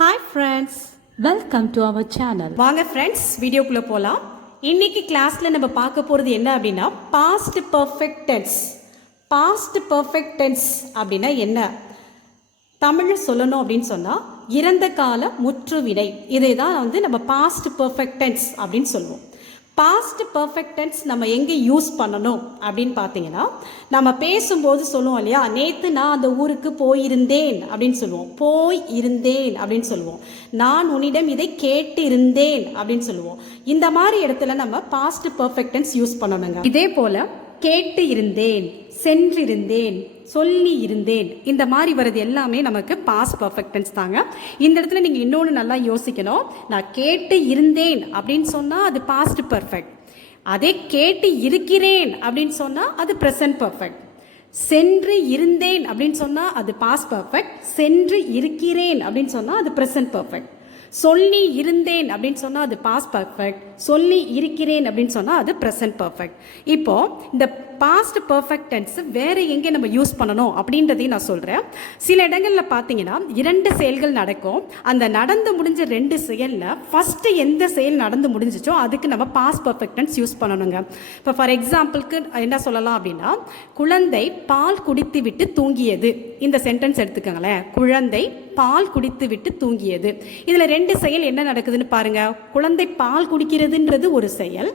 Hi friends, welcome to our channel. வாங்க friends, வீடியோக்குள்ள போலாம். இன்னைக்கு கிளாஸ்ல நம்ம பார்க்க போறது என்ன அப்படின்னா past perfect tense. past perfect tense அப்படின்னா என்ன? தமிழ்ல சொல்லணும் அப்படின்னு சொன்னா இறந்த கால முற்றுவினை. இதை தான் நம்ம past perfect tense அப்படின்னு சொல்லுவோம். பாஸ்ட் பர்ஃபெக்ட் டென்ஸ் நம்ம எங்கே யூஸ் பண்ணணும் அப்படின்னு பார்த்தீங்கன்னா நம்ம பேசும்போது சொல்லுவோம் இல்லையா, நேற்று நான் அந்த ஊருக்கு போயிருந்தேன் அப்படின்னு சொல்லுவோம். போயிருந்தேன் அப்படின்னு சொல்லுவோம். நான் உன்னிடம் இதை கேட்டு இருந்தேன் அப்படின்னு சொல்லுவோம். இந்த மாதிரி இடத்துல நம்ம பாஸ்ட் பர்ஃபெக்ட் டென்ஸ் யூஸ் பண்ணணுங்க. இதே போல கேட்டு இருந்தேன், சென்றிருந்தேன், சொல்லி இருந்தேன், இந்த மாதிரி வர்றது எல்லாமே நமக்கு பாஸ்ட் பர்ஃபெக்ட் டென்ஸ் தாங்க. இந்த இடத்துல நீங்கள் இன்னொன்று நல்லா யோசிக்கணும். நான் கேட்டு இருந்தேன் அப்படின்னு சொன்னால் அது பாஸ்ட் பர்ஃபெக்ட். அதே கேட்டு இருக்கிறேன் அப்படின்னு சொன்னால் அது ப்ரெசன்ட் பர்ஃபெக்ட். சென்று இருந்தேன் அப்படின்னு சொன்னால் அது பாஸ்ட் பர்ஃபெக்ட். சென்று இருக்கிறேன் அப்படின்னு சொன்னால் அது ப்ரெசன்ட் பர்ஃபெக்ட். சொல்லி இருந்தேன் அப்படின்னு சொன்னால் அது பாஸ்ட் பர்ஃபெக்ட். சொல்லி இருக்கிறேன் அப்படின்னு சொன்னால் அது ப்ரெசன்ட் பர்ஃபெக்ட். இப்போது இந்த பாஸ்ட் பர்ஃபெக்ட் டென்ஸ் வேறு எங்கே நம்ம யூஸ் பண்ணணும் அப்படின்றதையும் நான் சொல்கிறேன். சில இடங்களில் பார்த்தீங்கன்னா இரண்டு செயல்கள் நடக்கும். அந்த நடந்து முடிஞ்ச ரெண்டு செயலில் ஃபஸ்ட்டு எந்த செயல் நடந்து முடிஞ்சிச்சோ அதுக்கு நம்ம பாஸ்ட் பர்ஃபெக்ட் டென்ஸ் யூஸ் பண்ணணுங்க. இப்போ ஃபார் எக்ஸாம்பிளுக்கு என்ன சொல்லலாம் அப்படின்னா, குழந்தை பால் குடித்து விட்டு தூங்கியது. இந்த சென்டென்ஸ் எடுத்துக்கோங்களேன். குழந்தை பால் குடித்து விட்டு தூங்கியது. இதில் ரெண்டு செயல் என்ன நடக்குதுன்னு பாருங்கள். குழந்தை பால் குடிக்கிறதுன்றது ஒரு செயல்,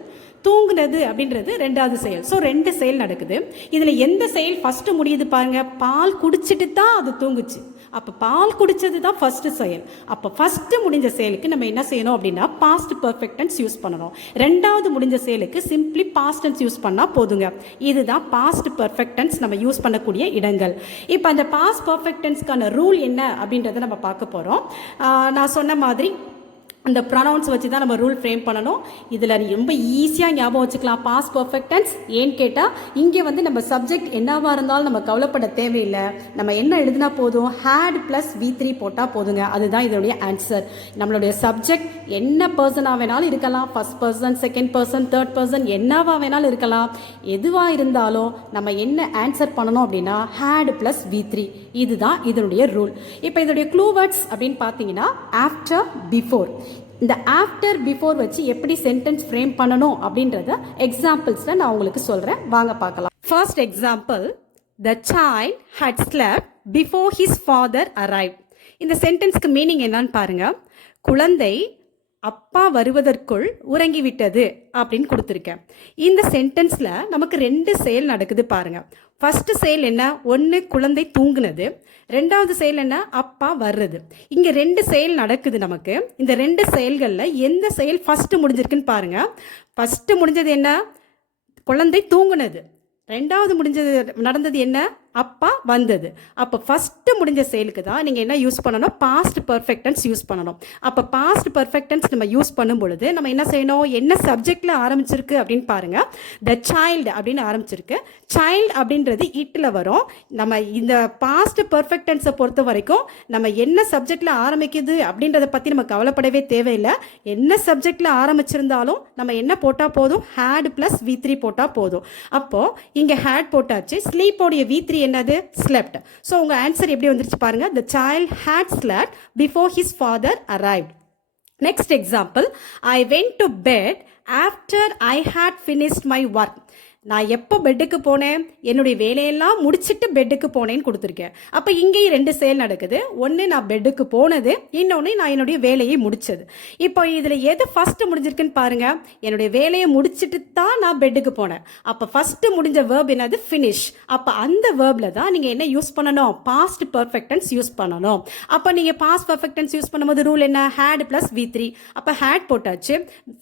தூங்குனது அப்படின்றது ரெண்டாவது செயல். ஸோ ரெண்டு செயல் நடக்குது. இதில் எந்த செயல் ஃபஸ்ட்டு முடியுது பாருங்க. பால் குடிச்சிட்டு தான் அது தூங்குச்சு. அப்போ பால் குடித்தது தான் ஃபஸ்ட்டு செயல். அப்போ ஃபஸ்ட்டு முடிஞ்ச செயலுக்கு நம்ம என்ன செய்யணும் அப்படின்னா பாஸ்ட் பர்ஃபெக்ட் டென்ஸ் யூஸ் பண்ணணும். ரெண்டாவது முடிஞ்ச செயலுக்கு சிம்பிளி பாஸ்ட் டென்ஸ் யூஸ் பண்ணால் போதுங்க. இதுதான் பாஸ்ட் பர்ஃபெக்ட் டென்ஸ் நம்ம யூஸ் பண்ணக்கூடிய இடங்கள். இப்போ அந்த பாஸ்ட் பர்ஃபெக்ட் டென்ஸ்க்கான ரூல் என்ன அப்படின்றத நம்ம பார்க்க போகிறோம். நான் சொன்ன மாதிரி அந்த ப்ரொனவுன்ஸ் வச்சு தான் நம்ம ரூல் ஃப்ரேம் பண்ணணும். இதில் ரொம்ப ஈஸியாக ஞாபகம் வச்சுக்கலாம் பாஸ்ட் பர்ஃபெக்ட் டென்ஸ். ஏன்னு கேட்டால் இங்கே நம்ம சப்ஜெக்ட் என்னவாக இருந்தாலும் நம்ம கவலைப்பட தேவையில்லை. நம்ம என்ன எழுதினா போதும், ஹேட் ப்ளஸ் V3 போட்டால் போதுங்க. அதுதான் இதனுடைய ஆன்சர். நம்மளுடைய சப்ஜெக்ட் என்ன பர்சனாக வேணாலும் இருக்கலாம். First person, second person, third person, என்னவாக வேணாலும் இருக்கலாம். எதுவாக இருந்தாலும் நம்ம என்ன ஆன்சர் பண்ணணும் அப்படின்னா ஹேட் ப்ளஸ் V3. இதுதான் இதனுடைய ரூல். இப்போ இதனுடைய க்ளூ வேர்ட்ஸ் அப்படின்னு பார்த்தீங்கன்னா ஆஃப்டர், பிஃபோர். இந்த ஆஃப்டர் பிஃபோர் வச்சு எப்படி சென்டென்ஸ் ஃப்ரேம் பண்ணணும் அப்படின்றத எக்ஸாம்பிள்ஸில் நான் உங்களுக்கு சொல்கிறேன். வாங்க பார்க்கலாம். First example, the child had slept before his father arrived. இந்த சென்டென்ஸ்க்கு மீனிங் என்னன்னு பாருங்க. குழந்தை அப்பா வருவதற்குள் உறங்கிவிட்டது அப்படின்னு கொடுத்துருக்கேன். இந்த சென்டென்ஸில் நமக்கு ரெண்டு செயல் நடக்குது பாருங்க. ஃபர்ஸ்ட் செயல் என்ன, ஒன்று குழந்தை தூங்குனது. ரெண்டாவது செயல் என்ன, அப்பா வர்றது. இங்கே ரெண்டு செயல் நடக்குது நமக்கு. இந்த ரெண்டு செயல்களில் எந்த செயல் ஃபஸ்ட்டு முடிஞ்சிருக்குன்னு பாருங்க. ஃபஸ்ட்டு முடிஞ்சது என்ன, குழந்தை தூங்குனது. ரெண்டாவது நடந்தது என்ன, அப்பா வந்தது. அப்போ ஃபஸ்ட்டு முடிஞ்ச செயலுக்கு தான் நீங்கள் என்ன யூஸ் பண்ணணும், பாஸ்ட் பர்ஃபெக்ட் டென்ஸ் யூஸ் பண்ணணும். அப்போ பாஸ்ட் பர்ஃபெக்ட் டென்ஸ் நம்ம யூஸ் பண்ணும் பொழுது நம்ம என்ன செய்யணும், என்ன சப்ஜெக்டில் ஆரம்பிச்சிருக்கு அப்படின்னு பாருங்கள். த சைல்டு அப்படின்னு ஆரம்பிச்சிருக்கு. சைல்டு அப்படின்றது இட்டில் வரும். நம்ம இந்த பாஸ்ட் பர்ஃபெக்ட் டென்ஸை பொறுத்த வரைக்கும் நம்ம என்ன சப்ஜெக்டில் ஆரம்பிக்குது அப்படின்றத பற்றி நம்ம கவலைப்படவே தேவையில்லை. என்ன சப்ஜெக்டில் ஆரம்பிச்சிருந்தாலும் நம்ம என்ன போட்டால் போதும், ஹேட் ப்ளஸ் V3 போட்டால் போதும். அப்போது இங்கே ஹேட் போட்டாச்சு. ஸ்லீப்போடைய V3 என்னது, ஸ்லெப்ட். ஸோ உங்கள் ஆன்சர் எப்படி வந்துருச்சு பாருங்க. The child had slept before his father arrived. Next example, I went to bed after I had finished my work. நான் எப்போ பெட்டுக்கு போனேன், என்னுடைய வேலையெல்லாம் முடிச்சுட்டு பெட்டுக்கு போனேன்னு கொடுத்துருக்கேன். அப்போ இங்கேயும் ரெண்டு செயல் நடக்குது. ஒன்று நான் பெட்டுக்கு போனது, இன்னொன்று நான் என்னுடைய வேலையை முடித்தது. இப்போ இதில் எது ஃபஸ்ட்டு முடிஞ்சிருக்குன்னு பாருங்கள். என்னுடைய வேலையை முடிச்சுட்டு தான் நான் பெட்டுக்கு போனேன். அப்போ ஃபஸ்ட்டு முடிஞ்ச வேர்ப் என்னது, ஃபினிஷ். அப்போ அந்த வேர்பில் தான் நீங்கள் என்ன யூஸ் பண்ணணும், பாஸ்ட் பர்ஃபெக்ட் டென்ஸ் யூஸ் பண்ணணும். அப்போ நீங்கள் பாஸ்ட் பர்ஃபெக்ட் டென்ஸ் யூஸ் பண்ணும்போது ரூல் என்ன, ஹேட் ப்ளஸ் V3. அப்போ ஹேட் போட்டாச்சு.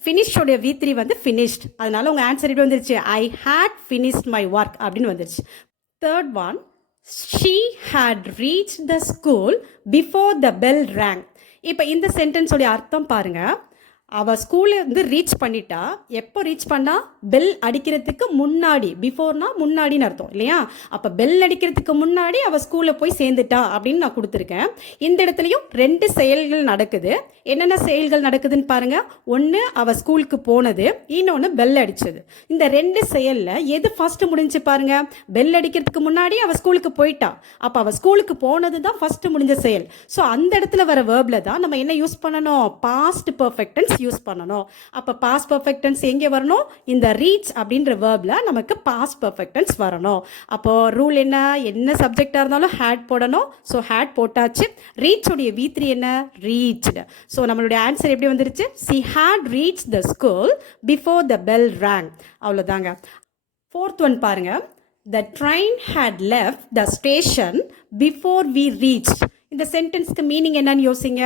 ஃபினிஷோடைய V3 ஃபினிஷ்ட். அதனால உங்கள் ஆன்சர் எப்படி வந்துருச்சு, ஐ had finished my work அப்படின்னு வந்துருச்சு. Third one, she had reached the school before the bell rang. இப்போ இந்த சென்டென்ஸோடைய அர்த்தம் பாருங்க. அவள் ஸ்கூலை வந்து ரீச் பண்ணிட்டா. எப்போ ரீச் பண்ணா? பெல் அடிக்கிறதுக்கு முன்னாடி. பிஃபோர்னா முன்னாடின்னு அர்த்தம் இல்லையா? அப்போ பெல் அடிக்கிறதுக்கு முன்னாடி அவள் ஸ்கூலில் போய் சேர்ந்துட்டா அப்படின்னு நான் கொடுத்துருக்கேன். இந்த இடத்துலையும் 2 செயல்கள் நடக்குது. என்னென்ன செயல்கள் நடக்குதுன்னு பாருங்க. ஒன்று அவள் ஸ்கூலுக்கு போனது, இன்னொன்று பெல் அடித்தது. இந்த 2 செயலில் எது ஃபஸ்ட்டு முடிஞ்சு பாருங்க. பெல் அடிக்கிறதுக்கு முன்னாடி அவள் ஸ்கூலுக்கு போயிட்டா. அப்போ அவள் ஸ்கூலுக்கு போனது தான் ஃபஸ்ட்டு முடிஞ்ச செயல். ஸோ அந்த இடத்துல வர வேர்பில் தான் நம்ம என்ன யூஸ் பண்ணணும்? பாஸ்ட் பர்ஃபெக்ட் டென்ஸ் யூஸ் பண்ணணும். அப்போ பாஸ்ட் பர்ஃபெக்ட் டென்ஸ் எங்கே வரணும்? இந்த ரீச் அப்படின்ற வேர்பில் நமக்கு பாஸ்ட் பர்ஃபெக்ட் டென்ஸ் வரணும். அப்போது ரூல் என்ன? என்ன சப்ஜெக்டாக இருந்தாலும் ஹேட் போடணும். ஸோ ஹேட் போட்டாச்சு. ரீச் உடைய V3 என்ன? ரீச்டு. ஸோ நம்மளுடைய ஆன்சர் எப்படி வந்துருச்சு? She had reach the school before the bell rang. அவ்வளோதாங்க. 4th ஒன் பாருங்க. The train had left the station before we reached. இந்த சென்டென்ஸ்க்கு மீனிங் என்னன்னு யோசிங்க.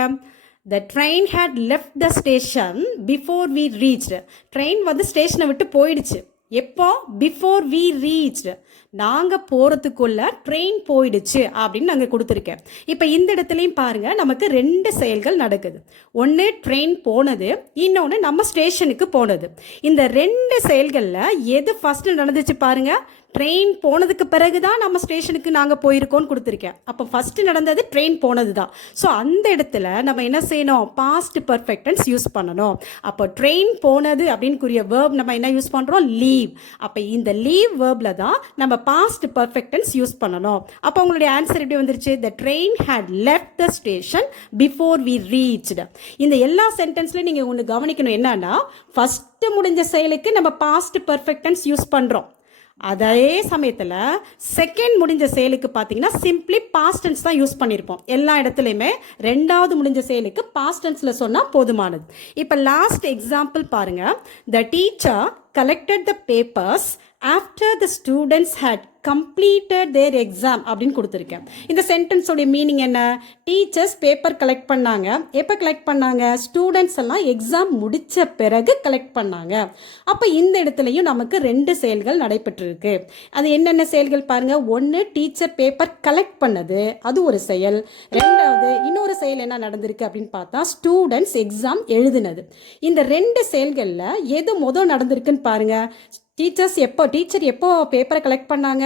The train had left the station before we reached. Train வந்து ஸ்டேஷனை விட்டு போயிடுச்சு. எப்போ? Before we reached. நாங்கள் போகிறதுக்குள்ள ட்ரெயின் போயிடுச்சு அப்படின்னு நாங்கள் கொடுத்துருக்கேன். இப்போ இந்த இடத்துலையும் பாருங்கள், நமக்கு 2 செயல்கள் நடக்குது. ஒன்று ட்ரெயின் போனது, இன்னொன்று நம்ம ஸ்டேஷனுக்கு போனது. இந்த 2 செயல்களில் எது ஃபஸ்ட்டு நடந்துச்சு பாருங்கள். ட்ரெயின் போனதுக்கு பிறகு தான் நம்ம ஸ்டேஷனுக்கு நாங்கள் போயிருக்கோன்னு கொடுத்துருக்கேன். அப்போ ஃபஸ்ட்டு நடந்தது ட்ரெயின் போனது தான். ஸோ அந்த இடத்துல நம்ம என்ன செய்யணும்? பாஸ்ட் பர்ஃபெக்ட் டென்ஸ் யூஸ் பண்ணணும். அப்போ ட்ரெயின் போனது அப்படின்னு கூறிய வேர்ப் நம்ம என்ன யூஸ் பண்ணுறோம்? லீவ். அப்போ இந்த லீவ் வேர்பில் தான் நம்ம பாஸ்ட் பர்ஃபெக்ட் டென்ஸ் யூஸ் பண்ணணும். அப்போ உங்களுடைய ஆன்சர் எப்படி வந்துருச்சு? The train had left the station before we reached. இந்த எல்லா சென்டென்ஸ்லையும் நீங்கள் ஒன்று கவனிக்கணும். என்னன்னா, ஃபஸ்ட்டு முடிஞ்ச செயலுக்கு நம்ம பாஸ்ட் பர்ஃபெக்ட் டென்ஸ் யூஸ் பண்ணுறோம். அதே சமயத்தில் செகண்ட் முடிஞ்ச செயலுக்கு பார்த்தீங்கன்னா சிம்பிளி பாஸ்ட் டென்ஸ் தான் யூஸ் பண்ணியிருப்போம். எல்லா இடத்துலையுமே 2வது முடிஞ்ச செயலுக்கு பாஸ்ட் டென்ஸில் சொன்னால் போதுமானது. இப்போ லாஸ்ட் எக்ஸாம்பிள் பாருங்கள். The teacher collected the papers after the students had completed their exam அப்படின்னு கொடுத்துருக்கேன். இந்த சென்டென்ஸோடைய மீனிங் என்ன? டீச்சர்ஸ் பேப்பர் கலெக்ட் பண்ணாங்க. எப்போ கலெக்ட் பண்ணாங்க? ஸ்டூடெண்ட்ஸ் எல்லாம் எக்ஸாம் முடித்த பிறகு கலெக்ட் பண்ணாங்க. அப்போ இந்த இடத்துலையும் நமக்கு 2 செயல்கள் நடைபெற்றிருக்கு. அது என்னென்ன செயல்கள் பாருங்கள். ஒன்று டீச்சர் பேப்பர் கலெக்ட் பண்ணது, அது ஒரு செயல். 2வது இன்னொரு செயல் என்ன நடந்திருக்கு அப்படின்னு பார்த்தா ஸ்டூடெண்ட்ஸ் எக்ஸாம் எழுதினது. இந்த 2 செயல்களில் எது முதல் நடந்திருக்குன்னு பாருங்கள். டீச்சர் எப்போ பேப்பரை கலெக்ட் பண்ணாங்க?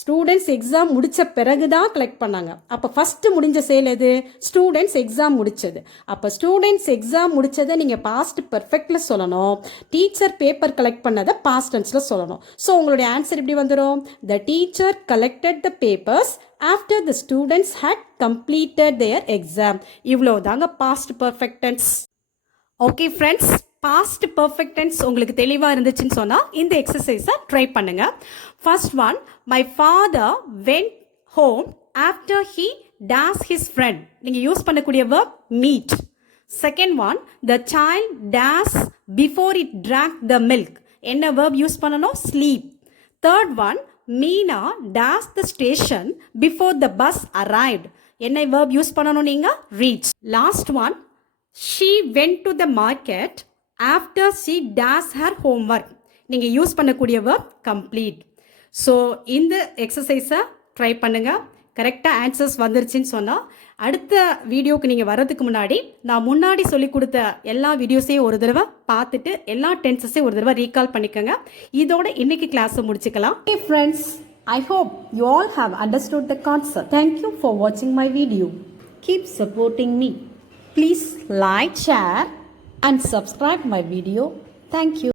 ஸ்டூடெண்ட்ஸ் எக்ஸாம் முடித்த பிறகு தான் கலெக்ட் பண்ணாங்க. அப்போ ஃபஸ்ட்டு முடிஞ்ச செயல் எது? ஸ்டூடெண்ட்ஸ் எக்ஸாம் முடித்தது. அப்போ ஸ்டூடெண்ட்ஸ் எக்ஸாம் முடித்ததை நீங்கள் பாஸ்ட் பர்ஃபெக்டில் சொல்லணும். டீச்சர் பேப்பர் கலெக்ட் பண்ணதை பாஸ்ட் டென்ஸில் சொல்லணும். ஸோ உங்களுடைய ஆன்சர் எப்படி வந்துடும்? The teacher collected the papers after the students had completed their exam. இவ்வளோ தாங்க past perfect tense. Okay friends, past perfect tense உங்களுக்கு தெளிவாக இருந்துச்சுன்னு சொன்னால் இந்த எக்ஸசைஸை ட்ரை பண்ணுங்கள். First one, my father went home after he does his friend. நீங்கள் யூஸ் பண்ணக்கூடிய verb meet. Second one, the child toss before it drank the milk. என்ன வேர்ப் யூஸ் பண்ணணும்? Sleep. Third one, Meena toss the station before the bus arrived. என்ன verb use பண்ணணும் நீங்கள்? Reach. Last one, she went to the market after she does her homework. நீங்கள் use பண்ணக்கூடிய verb complete. So இந்த எக்ஸசைஸை try பண்ணுங்கள். கரெக்டாக ஆன்சர்ஸ் வந்துருச்சுன்னு சொன்னால் அடுத்த வீடியோக்கு நீங்கள் வர்றதுக்கு முன்னாடி நான் முன்னாடி சொல்லி கொடுத்த எல்லா வீடியோஸையும் ஒரு தடவை பார்த்துட்டு எல்லா டென்சஸையும் ஒரு தடவை ரீகால் பண்ணிக்கோங்க. இதோட இன்னைக்கு கிளாஸை முடிச்சுக்கலாம். Hey friends, I hope you all have understood the concept. Thank you for watching my video. Keep supporting me. Please like, share and subscribe my video. Thank you.